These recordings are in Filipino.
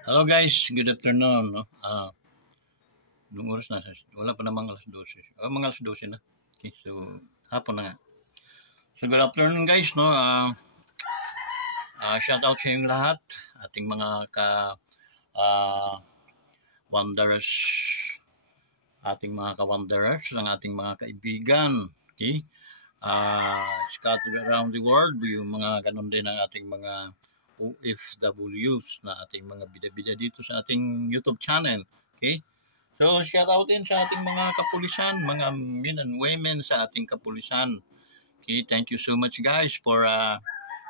Hello guys, good afternoon. No? Nung oras na, wala pa namang alas 12. Mga alas 12 na. Okay, so, hapon na nga. So, good afternoon guys. No? Shout out sa inyong lahat. Ating mga uh, wanderers. Ating mga ka-wanderers, ang ating mga kaibigan. Okay? Scattered around the world. Yung mga ganun din ang ating mga OFWs na ating mga bida-bida dito sa ating YouTube channel. Okay? So, shout out din sa ating mga kapulisan, mga men and women sa ating kapulisan. Okay, thank you so much guys for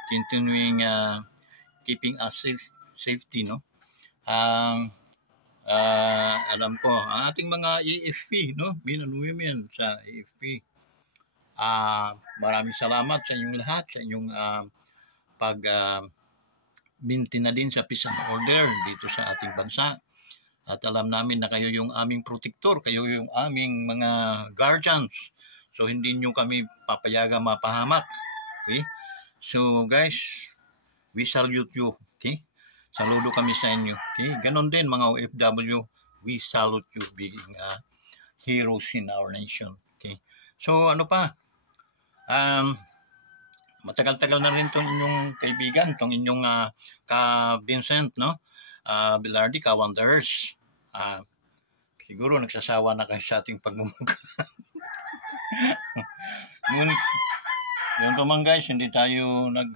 continuing keeping us safety, no? Alam ko, ang ating mga AFP, no? Men and women sa AFP. Maraming salamat sa inyong lahat, sa inyong maintain na din sa peace and order dito sa ating bansa. At alam namin na kayo yung aming protector, kayo yung aming mga guardians. So, hindi nyo kami papayagan mapahamak. Okay? So, guys, we salute you. Okay? Saludo kami sa inyo. Okay? Ganon din, mga OFW, we salute you being heroes in our nation. Okay? So, ano pa? Matagal-tagal na rin itong inyong kaibigan, itong inyong ka-Vincent, no? Bilardi, ka-Wanderers. Siguro nagsasawa na kayo sa ating pagmumukha. Ngunit, yun naman guys, hindi tayo ng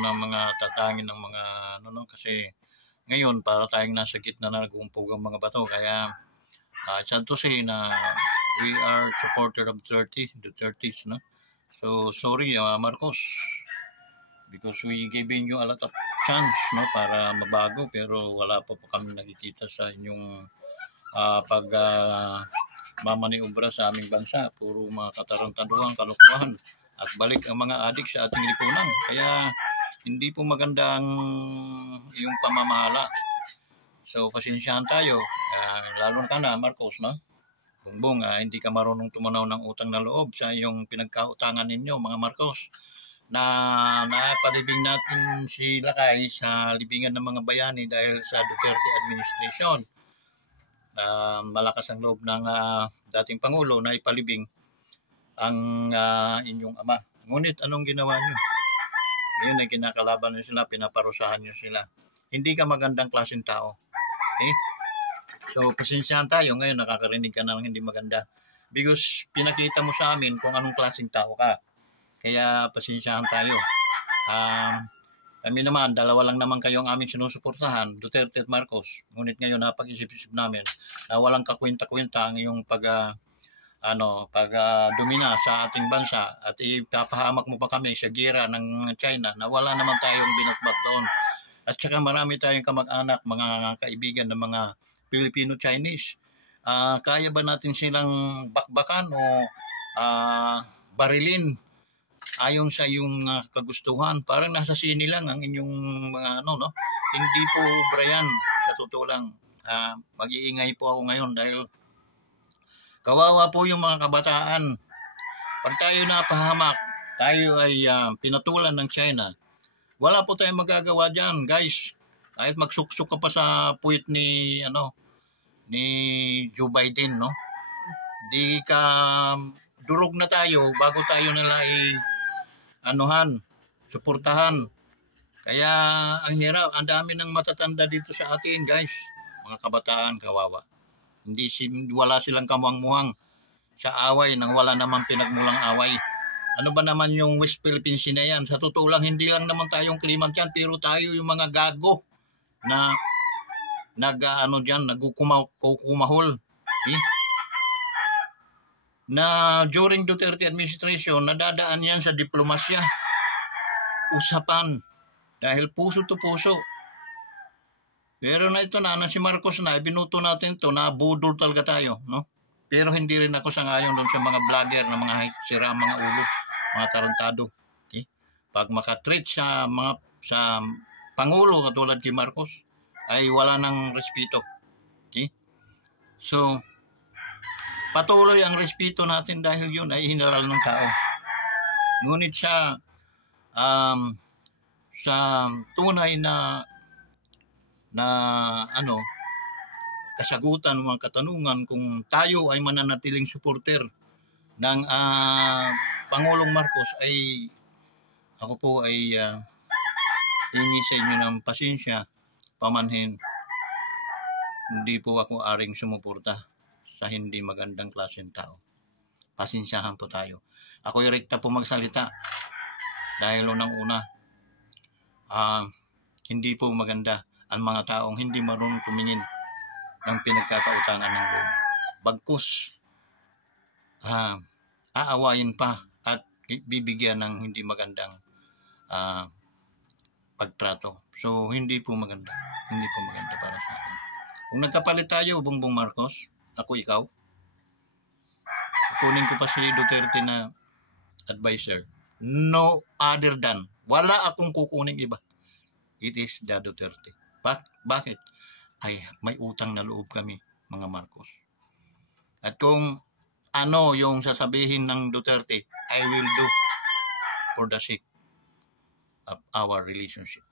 mga tatangin ng mga kasi ngayon para tayong nasa gitna na nagumpog ang mga bato, kaya sad to say na we are supporter of the 30s, no? So sorry Marcos, because we giving you a lot of chance, no, para mabago, pero wala pa po kami nakikita sa inyong mamaniobra sa aming bansa. Puro mga katarantaduhan, kalokohan at balik ang mga adik sa ating lipunan. Kaya hindi po maganda ang iyong pamamahala. So pasensyahan tayo, lalo ka na Marcos, no? Bongbong, hindi ka marunong tumanaw ng utang na loob sa iyong pinagkautangan ninyo mga Marcos, na napalibing natin si Lakay sa libingan ng mga bayani dahil sa Duterte administration. Malakas ang loob ng dating Pangulo na ipalibing ang inyong ama. Ngunit anong ginawa nyo? Ngayon ay kinakalaban nyo sila, pinaparusahan nyo sila. Hindi ka magandang klaseng tao. Okay? So, pasensyahan tayo. Ngayon nakakarinig ka na ng hindi maganda. Because pinakita mo sa amin kung anong klaseng tao ka. Kaya pasensyahan tayo. Kami naman, dalawa lang naman kayo ang aming sinusuportahan, Duterte at Marcos. Ngunit ngayon napag-isip-isip namin na walang kakwenta-kwenta ang iyong domina sa ating bansa at ipapahamak mo pa kami sa gira ng China na wala naman tayong binatbat doon. At saka marami tayong kamag-anak, mga kaibigan ng mga Filipino-Chinese. Kaya ba natin silang bakbakan o barilin ayon sa iyong kagustuhan? Parang nasa sini lang ang inyong mga no? Hindi po Brian, sa totoo lang. Mag-iingay po ako ngayon dahil kawawa po yung mga kabataan. Pag tayo napahamak, tayo ay pinatulan ng China. Wala po tayong magagawa diyan, guys. Kahit magsuksok ka pa sa puwit ni Joe Biden, no? Di ka durog na tayo bago tayo nila suportahan. Kaya ang hirap, ang dami ng matatanda dito sa atin, guys. Mga kabataan, kawawa. Wala silang kamuang-muhang sa away nang wala namang pinagmulang away. Ano ba naman yung West Philippines na yan? Sa totoo lang, hindi lang naman tayong Kliment yan, pero tayo yung mga gago na nagkukumahol. Na during Duterte administration, nadadaan yan sa diplomasya. Usapan. Dahil puso to puso. Pero na ito na si Marcos na, binuto natin to na budol talaga tayo, no? Pero hindi rin ako sangayon doon sa mga vlogger na mga sira mga ulo, mga tarantado. Okay? Pag makatreat sa Pangulo katulad kay Marcos, ay wala nang respeto. Okay? So, patuloy ang respeto natin dahil yun ay hinaral ng tao. Ngunit siya, sa tunay na ano, kasagutan ng mga katanungan kung tayo ay mananatiling supporter ng Pangulong Marcos, ay ako po ay hingi sa inyo ng pasensya, pamanhin. Hindi po ako aring sumuporta sa hindi magandang klaseng tao. Pasensyahan po tayo. Ako'y rekta po magsalita dahil unang-una, hindi po maganda ang mga taong hindi marunong tumingin ng pinagkakautangan ng loob. Bagkus, aawayin pa at bibigyan ng hindi magandang pagtrato. So, hindi po maganda. Hindi po maganda para sa akin. Kung nagkapalit tayo, Bongbong Marcos, ako ikaw, kunin ko pa si Duterte na advisor. No other than. Wala akong kukuning iba. It is the Duterte. Bakit? Ay, may utang na loob kami, mga Marcos. At kung ano yung sasabihin ng Duterte, I will do for the sake of our relationship.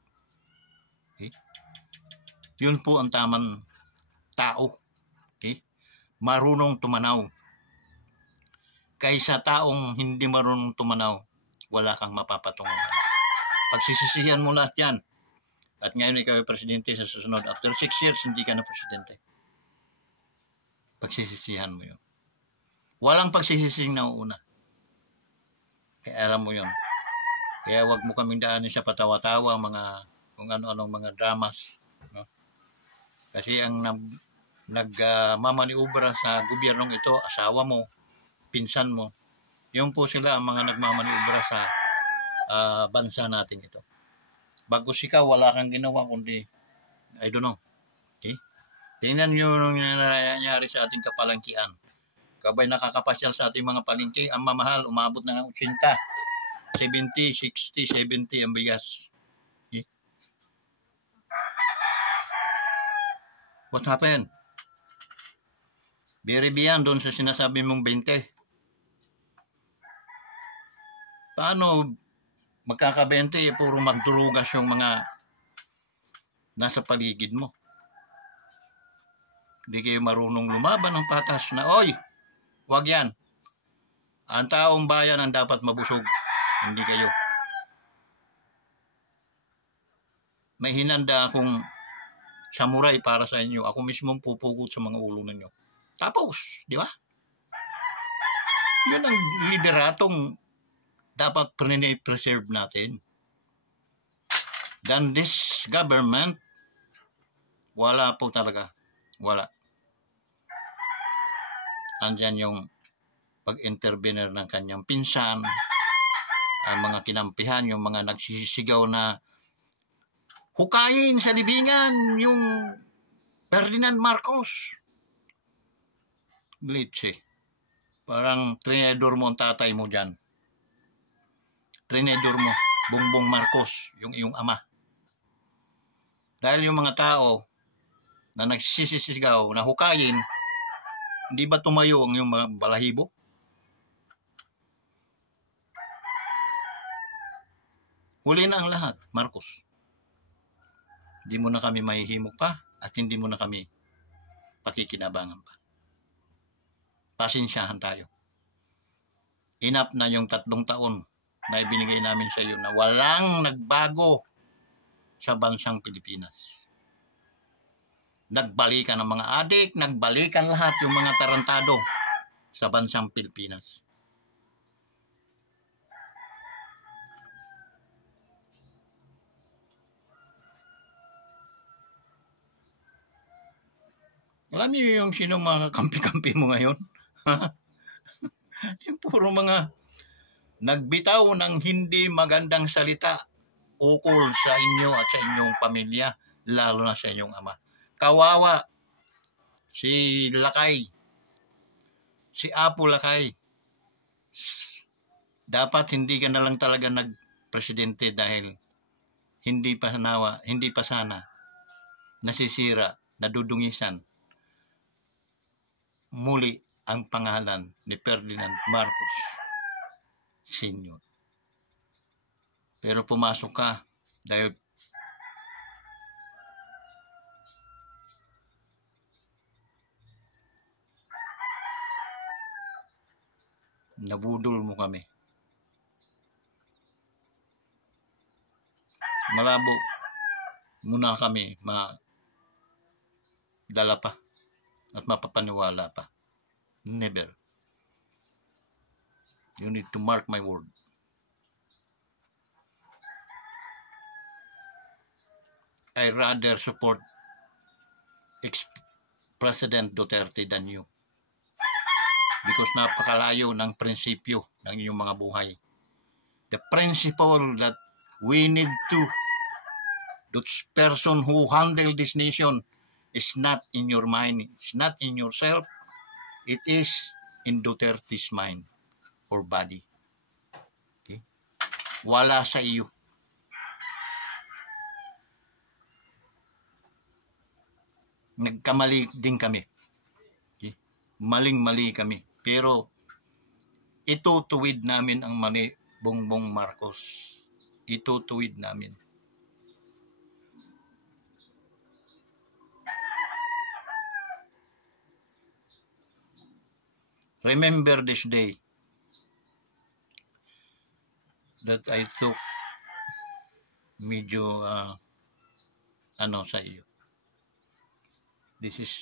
Okay? Yun po ang tamang tao. Okay? Marunong tumanaw. Kaysa taong hindi marunong tumanaw, wala kang mapapatunguhan. Pagsisisihan mo lahat yan. At ngayon ikaw ay presidente sa susunod. After 6 years, hindi ka na presidente. Pagsisisihan mo yun. Walang pagsisising na una. Kaya alam mo yun. Kaya wag mo kaming daanin sa patawa-tawa, kung ano-anong mga dramas. No? Kasi ang nagmamaniubra sa gobyernong ito, asawa mo, pinsan mo, yun po sila ang mga nagmamaniubra sa bansa natin ito. Bagkus ikaw, wala kang ginawa kundi, I don't know. Okay? Tingnan nyo nung nangyayari sa ating kapalangkian. Kabay nakakapasyal sa ating mga palengke, ang mamahal, umabot na ng 80, 70, 60, 70 ang bigas. Okay? What happened? Biribiyan doon sa sinasabi mong 20. Paano magkaka-20, puro magdurugas yung mga nasa paligid mo? Hindi kayo marunong lumaban ng patas na, oy, wag yan. Ang taong bayan ang dapat mabusog, hindi kayo. May hinanda akong samurai para sa inyo. Ako mismo pupugot sa mga ulo ninyo. Tapos, di ba? Yun ang liberatong dapat preserve natin. Dan this government, wala po talaga. Wala. Andyan yung pag-intervener ng kanyang pinsan, ang mga kinampihan, yung mga nagsisigaw na hukayin sa libingan yung Ferdinand Marcos. Glitch eh. Parang trinedor mo ang tatay mo dyan. Trinedor mo, Bongbong Marcos, yung iyong ama. Dahil yung mga tao na nagsisisigaw, na hukayin, hindi ba tumayo ang iyong mga balahibo? Huli na ang lahat, Marcos. Hindi mo na kami mahihimok pa at hindi mo na kami pakikinabangan pa. Pasensyahan tayo. Enough na yung 3 taon na ibinigay namin sa iyo na walang nagbago sa bansang Pilipinas. Nagbalikan ang mga adik, nagbalikan lahat yung mga tarantado sa bansang Pilipinas. Alam niyo yung sino mga kampi-kampi mo ngayon? Yung puro mga nagbitaw ng hindi magandang salita ukol sa inyo at sa inyong pamilya, lalo na sa inyong ama. Kawawa si Lakay, si Apo Lakay. Dapat hindi ka na lang talaga nagpresidente dahil hindi pa sana nasisira, nadudungisan muli ang pangalan ni Ferdinand Marcos Sr. Pero pumasok ka Dahil nabudol mo kami. Malabo muna kami madala pa at mapapaniwala pa. Never. You need to mark my word. I rather support ex-President Duterte than you. Because napakalayo ng prinsipyo ng inyong mga buhay. The principle that we need to, those person who handle this nation is not in your mind, it's not in yourself, it is in Duterte's mind or body. Okay? Wala sa iyo. Nagkamali din kami. Okay? Maling-mali kami. Pero itutuwid namin ang mali, Bongbong Marcos. Itutuwid namin. Remember this day that I took medyo sa iyo. This is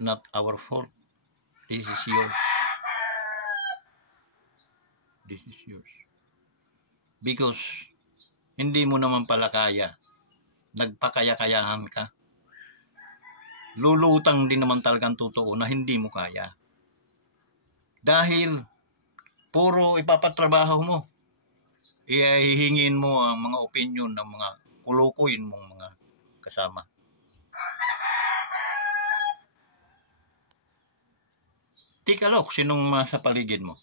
not our fault. This is yours. This is yours. Because hindi mo naman pala kaya. Nagpakaya-kayahan ka. Lulutang din naman talagang totoo na hindi mo kaya. Dahil puro ipapatrabaho mo. Ihihingin mo ang mga opinion ng mga kulukuin mong mga kasama. Tikalok, sinong sa paligid mo?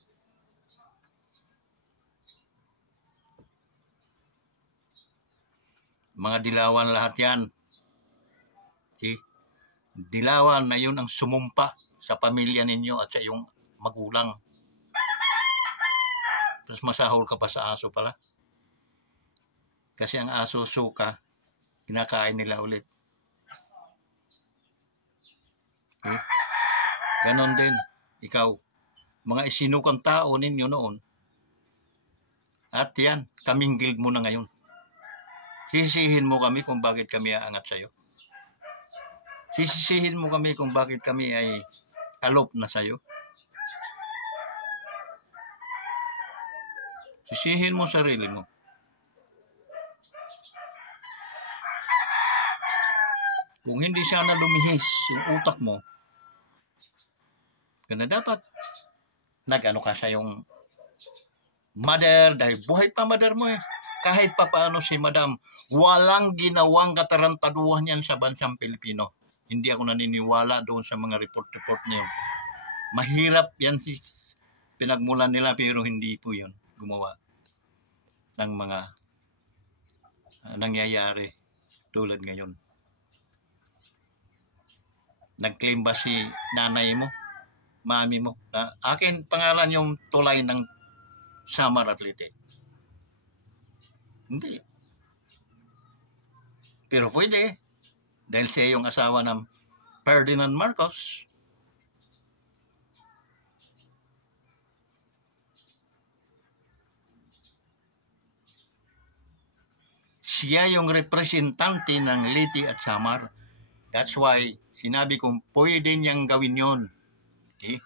Mga dilawan lahat yan. See? Dilawan na yun ang sumumpa sa pamilya ninyo at sa iyong magulang. Tapos masahol ka pa sa aso pala. Kasi ang aso suka, kinakain nila ulit. Okay? Ganon din. Ikaw, mga isinukang tao ninyo noon. At yan, kaming guild mo na ngayon. Sisihin mo kami kung bakit kami aangat sa'yo. Sisihin mo kami kung bakit kami ay alop na sa'yo. Sisihin mo sarili mo. Kung hindi sana lumihis yung utak mo, na dapat nag-ano ka sa yung mother, dahil buhay pa mother mo eh. Kahit pa paano si madam, walang ginawang katarantaduhan yan sa bansang Pilipino. Hindi ako naniniwala doon sa mga report niyo. Mahirap yan pinagmulan nila pero hindi po yun gumawa ng mga nangyayari tulad ngayon. Nag-claim ba si nanay mo, mami mo, na akin pangalan yung tulay ng Samar Athletic? Hindi. Pero pwede. Dahil siya yung asawa ng Ferdinand Marcos. Siya yung representante ng Leyte at Samar. That's why sinabi kong pwede niyang gawin yon. Okay?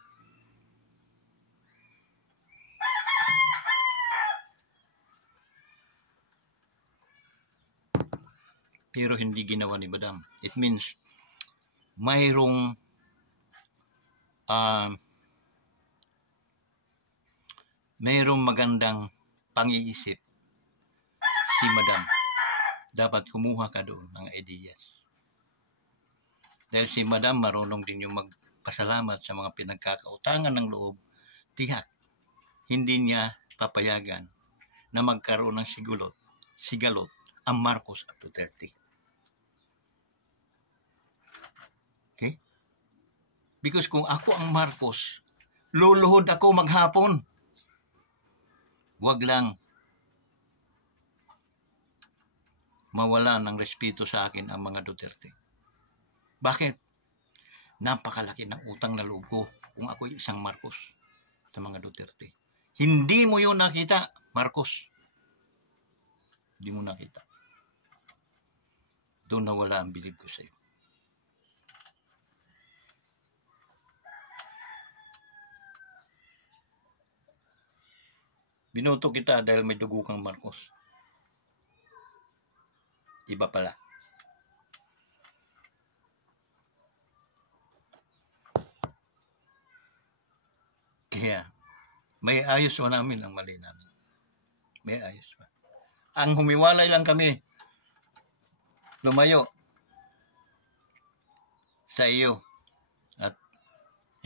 Pero hindi ginawa ni madam. It means mayroong magandang pang-iisip si madam. Dapat kumuha ka doon ng ideas. Dahil si madam marunong din yung magpasalamat sa mga pinagkakautangan ng loob, tiyak hindi niya papayagan na magkaroon ng sigalot ang Marcos at Duterte. Okay? Because kung ako ang Marcos, luluhod ako maghapon. Wag lang mawala ng respeto sa akin ang mga Duterte. Bakit? Napakalaki ng utang na loob ko kung ako'y isang Marcos sa mga Duterte. Hindi mo yun nakita, Marcos. Hindi mo nakita. Doon nawala ang bilib ko sa iyo. Binoto kita dahil may dugo kang Marcos. Iba pala. Kaya, may ayos pa namin ang mali namin. May ayos pa. Ang humiwalay lang kami, lumayo sa iyo at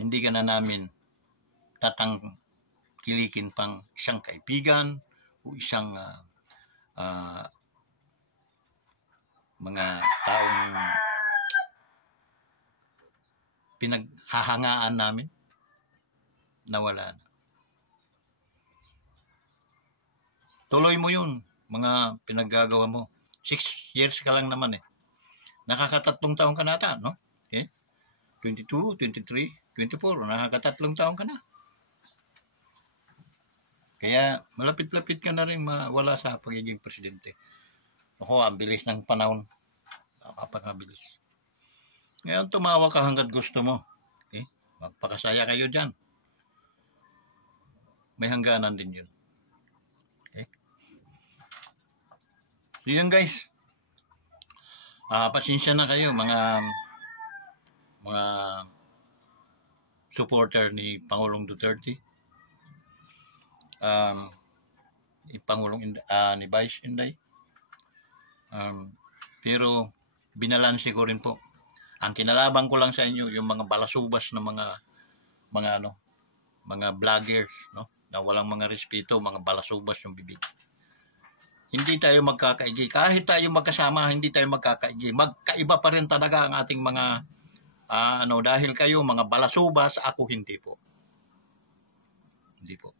hindi ka na namin tatangkilikin pang isang kaibigan o isang mga taong pinaghahangaan namin. Nawala na. Tuloy mo yun, mga pinaggagawa mo. 6 years ka lang naman eh. Nakakatatlong taon ka na ata, no? Okay? 22, 23, 24, nakakatatlong taon ka na. Kaya malapit-lapit ka na rin mawala sa pagiging presidente. Ako, ang bilis ng panahon. Napakabilis. Ngayon, tumawa ka hanggat gusto mo. Okay? Magpakasaya kayo dyan. May hangganan din yun. Okay? So yun guys. Pasensya na kayo mga supporter ni Pangulong Duterte. Pangulong ni Vice Inday. Pero binalanse ko rin po. Ang kinalaban ko lang sa inyo yung mga balasubas na mga vloggers, no? Na walang mga respeto, mga balasubas yung bibig. Hindi tayo magkakaigi. Kahit tayo magkasama, hindi tayo magkakaigi. Magkaiba pa rin talaga ang ating mga dahil kayo mga balasubas, ako hindi po. Hindi po.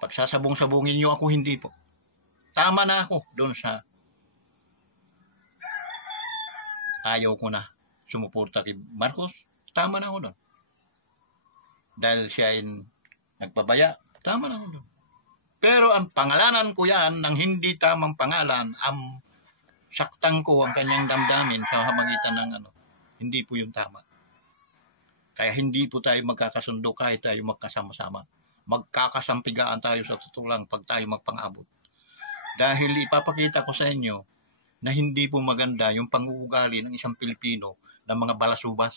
Pagsasabong-sabungin nyo ako, hindi po. Tama na ako doon sa ayaw ko na sumuporta kay Marcos. Tama na ako doon. Dahil siya ay nagpabaya, tama na ako doon. Pero ang pangalanan ko yan ng hindi tamang pangalan, saktan ko ang kanyang damdamin sa hamagitan ng hindi po yung tama. Kaya hindi po tayo magkakasundo kahit tayo magkasama-sama. Magkakasampigaan tayo sa totoo lang pag tayo magpang-abot. Dahil ipapakita ko sa inyo na hindi po maganda yung pang-uugali ng isang Pilipino ng mga balasubas.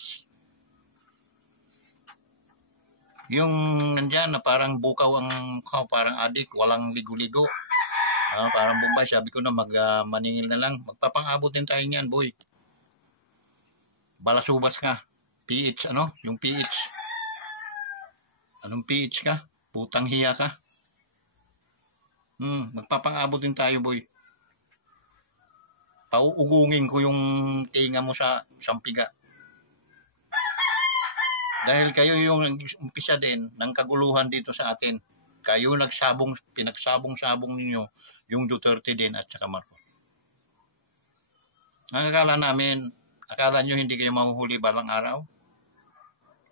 Yung nandyan na parang bukaw parang adik, walang ligo-ligo. Parang Bombay, sabi ko na maningil na lang. Magpapang-abutin tayo niyan, boy. Balasubas ka. PH, yung PH. Anong PH ka? Putang hiya ka. Magpapang-abutin tayo, boy. Pauugungin ko yung tinga mo sa sampiga. Dahil kayo yung umpisa din ng kaguluhan dito sa atin. Kayo pinagsabong-sabong ninyo yung Duterte din at saka Marcos. Akala nyo hindi kayo mahuhuli balang araw?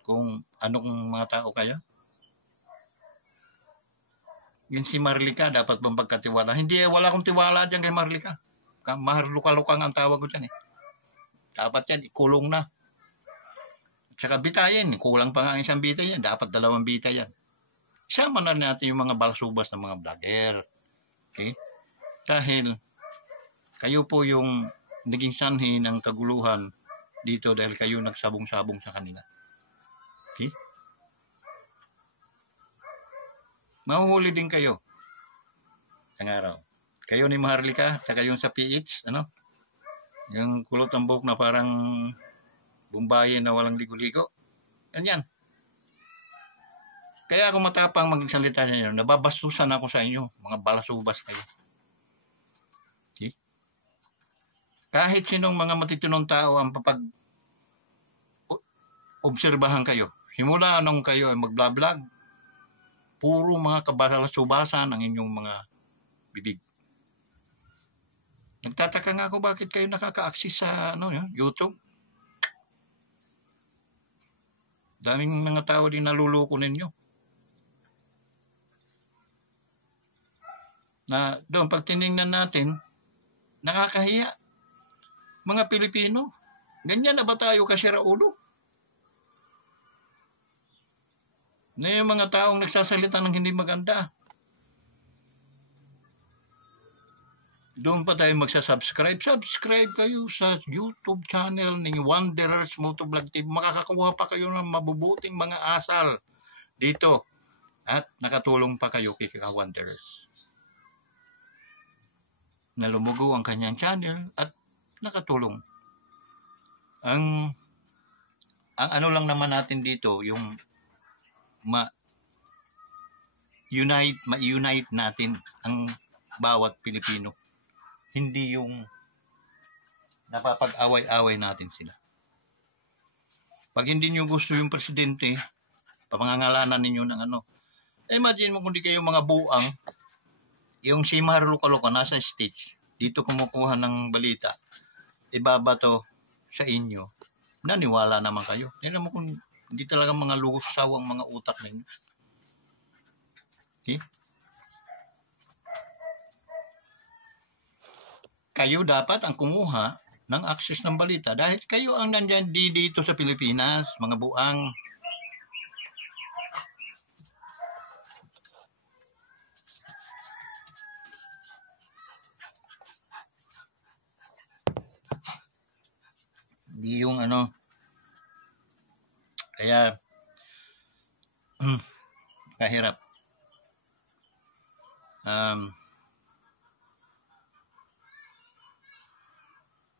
Kung anong mga tao kayo? Yun si Marlica, dapat bang pagkatiwala? Hindi, wala akong tiwala dyan kay Marlica. Maharluka-lukang ang tawag ko dyan eh. Dapat yan, ikulong na. Tsaka bitayin, kulang pa nga ang isang bitay yan. Dapat 2 bitay yan. Isama na natin yung mga balasubas ng mga vlogger. Okay? Dahil kayo po yung naging sanhi ng kaguluhan dito dahil kayo nagsabong-sabong sa kanila. Okay? Mahuhuli din kayo. Ang araw. Kayo ni Maharlika, tsaka yung sa PH, yung kulot ang buhok na parang Bumbayin na walang ligo-ligo. Yan. Kaya ako matapang magsalita sa inyo. Nababastusan ako sa inyo. Mga balasubas kayo. Okay? Kahit sinong mga matitinong tao ang obserbahan kayo. Simula nung kayo ay mag-vlog, puro mga kabalasubasan ang inyong mga bibig. Nagtataka nga ako bakit kayo nakaka-access sa YouTube. Daming mga tao din naluloko ninyo. Na doon, pag tinignan natin, nakakahiya. Mga Pilipino, ganyan na ba tayo kasira ulo? Na yung mga taong nagsasalita ng hindi maganda, doon pa tayo magsasubscribe. Subscribe kayo sa YouTube channel ng Wanderers Motovlog TV. Makakakuha pa kayo ng mabubuting mga asal dito. At nakatulong pa kayo kay Kaka Wanderers. Nalumugo ang kanyang channel at nakatulong. Ang ano lang naman natin dito, yung ma-unite natin ang bawat Pilipino. Hindi yung napapag-away-away natin sila. Pag hindi nyo gusto yung presidente, papangangalanan ninyo ng imagine mo kung di kayo mga buang, yung si Maharluka-Luka nasa stage, dito kumukuha ng balita, ibabato sa inyo, naniwala naman kayo. Tingnan mo kung hindi talaga mga lusaw ang mga utak ninyo. Okay? Kayo dapat ang kumuha ng access ng balita dahil kayo ang nandyan dito sa Pilipinas, mga buang. Hindi yung kaya kahirap.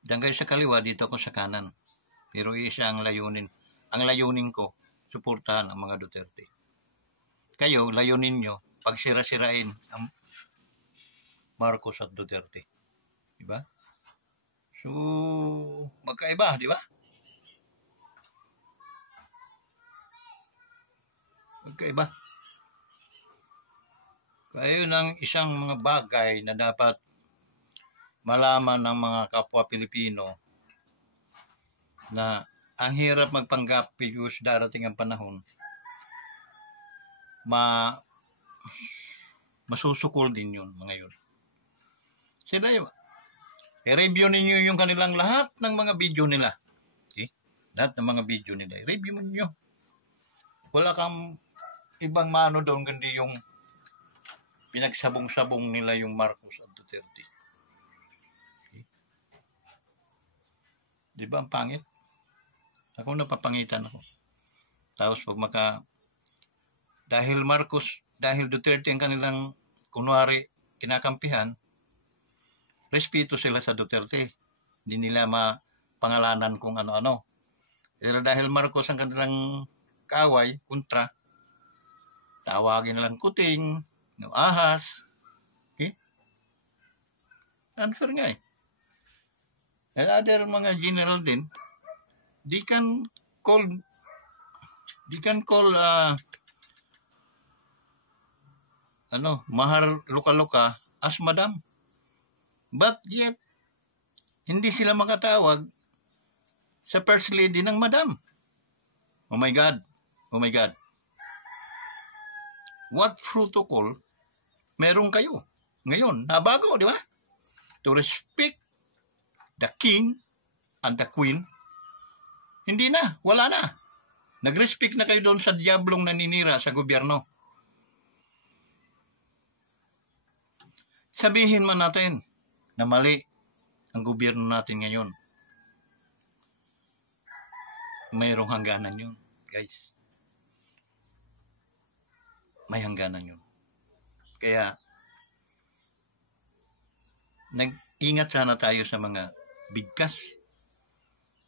Diyan kayo sa kaliwa, dito ako sa kanan. Pero isa ang layunin. Ang layunin ko, suportahan ang mga Duterte. Kayo, layunin nyo, pagsira-sirain ang Marcos at Duterte. Diba? So, magkaiba, di ba? Magkaiba. Kaya yun ang isang mga bagay na dapat malaman ng mga kapwa Pilipino na ang hirap magpanggap because darating ang panahon masusukol din yun mga yun. Sila yun. I-review ninyo yung kanilang lahat ng mga video nila. Okay? Lahat ng mga video nila. I-review ninyo. Wala kang ibang mano doon kundi yung pinagsabong-sabong nila yung Marcos at Duterte. Di ba ang pangit? Ako napapangitan ako. Tapos pag dahil Duterte ang kanilang kunwari kinakampihan, respeto sila sa Duterte. Hindi nila mapangalanan kung ano-ano. Pero dahil Marcos ang kanilang kaaway, kontra, tawagin nilang kuting, ahas. Okay? Unfair nga eh. And other mga general din, they can call Maharluka-Luka as madam. But yet, hindi sila makatawag sa first lady ng madam. Oh my God. Oh my God. What protocol meron kayo ngayon? Nabago, di ba? To respect the king and the queen. Hindi na. Wala na. Nag-respect na kayo doon sa diablong naninira sa gobyerno. Sabihin man natin na mali ang gobyerno natin ngayon. Mayroong hangganan yun, guys. May hangganan yun. Kaya, nag-ingat sana tayo sa mga bigkas.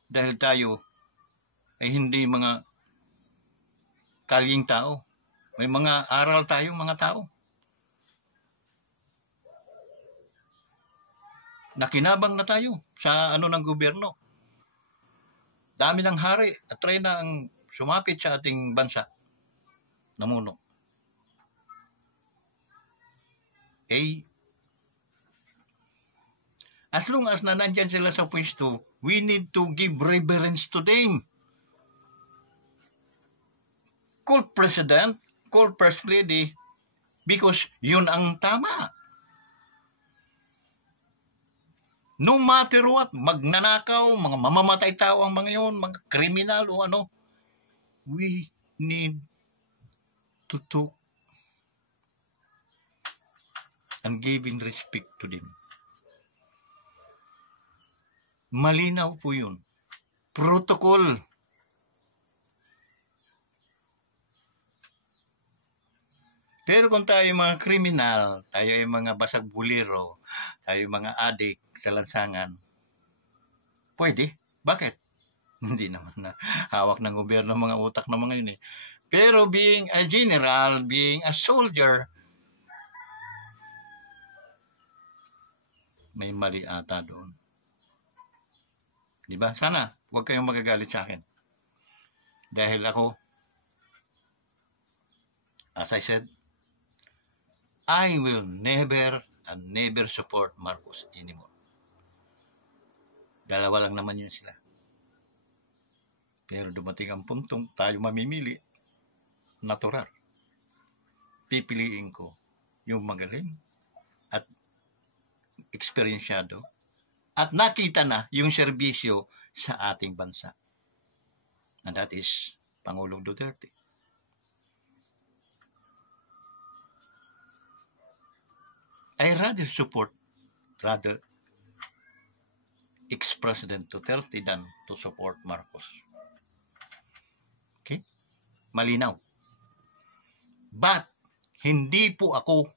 Dahil tayo ay hindi mga kalyeng tao. May mga aral tayo, mga tao. Nakinabang na tayo sa ng gobyerno. Dami ng hari at reyna ang sumapit sa ating bansa. Namuno. As long as na nandyan sila sa pwesto, we need to give reverence to them. Call President, call First Lady, because yun ang tama. No matter what, magnanakaw, mga mamamatay tao ang mga yun, mga kriminal o ano, we need to talk and giving respect to them. Malinaw po yun. Protocol. Pero kung tayo mga kriminal, tayo ay mga basag buliro, tayo mga adik sa lansangan, pwede. Bakit? Hindi naman na hawak ng gobyerno mga utak ng mga yun eh. Pero being a general, being a soldier, may mali ata doon. Diba? Sana, huwag kayong magagalit sa akin. Dahil ako, as I said, I will never and never support Marcos anymore. Dalawa lang naman yun sila. Pero dumating ang puntong tayo mamimili, natural. Pipiliin ko yung magaling at eksperyensyado at nakita na yung serbisyo sa ating bansa. And that is Pangulong Duterte. I rather support ex-President Duterte than to support Marcos. Okay? Malinaw. But, hindi po ako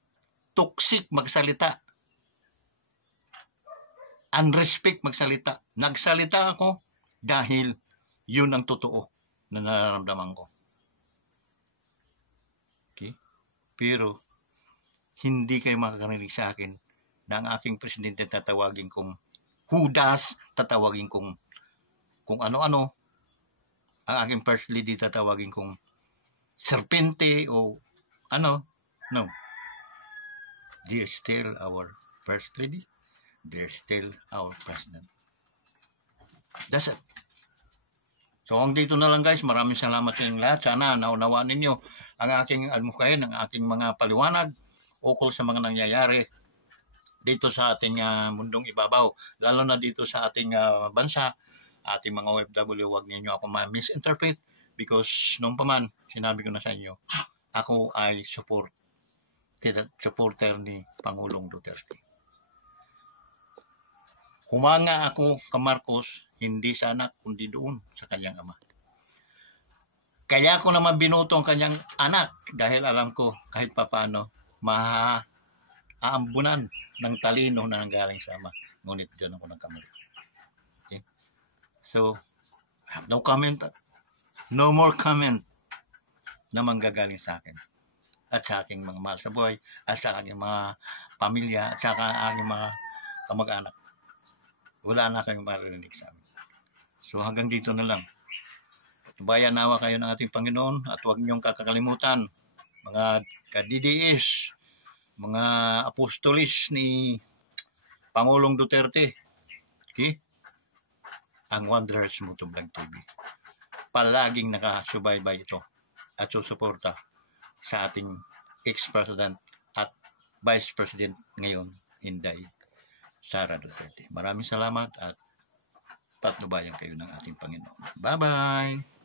toxic magsalita. Unrespect magsalita. Nagsalita ako dahil yun ang totoo na nararamdaman ko. Okay? Pero, hindi kayo makakarinig sa akin na ang aking presidente tatawagin kong Judas, tatawagin kong ano-ano, ang aking first lady tatawagin kong serpente o ano. No. They're still our first lady. They're still our president. That's it. So hanggang dito na lang guys. Maraming salamat sa inyong lahat. Sana naunawaan ninyo ang aking almukain, ang aking mga paliwanag ukol sa mga nangyayari dito sa ating mundong ibabaw, lalo na dito sa ating bansa, ating mga OFW. Huwag ninyo ako ma-misinterpret because noong pa man, sinabi ko na sa inyo, ako ay supporter ni Pangulong Duterte. Humanga ako kay Marcos, hindi sa anak, kundi doon sa kanyang ama. Kaya ko naman binuto ang kanyang anak dahil alam ko kahit papaano maaambunan ng talino na nanggaling sa ama. Ngunit doon ako nagkamali. Okay? So, I have no comment. No more comment na manggagaling sa akin. At sa aking mga mahal sa buhay, at sa aking mga pamilya, at sa aking mga kamag-anak. Wala na kayong maririnig sa amin. So, hanggang dito na lang. Bayan nawa kayo ng ating Panginoon at huwag niyong kakalimutan mga ka-DDS, mga apostolis ni Pangulong Duterte. Okay? Ang Wanderers Motovlog TV. Palaging nakasubaybay ito at susuporta sa ating ex-president at vice president ngayon, Inday Sara Duterte. Maraming salamat at patnubayan kayo ng ating Panginoon. Bye-bye!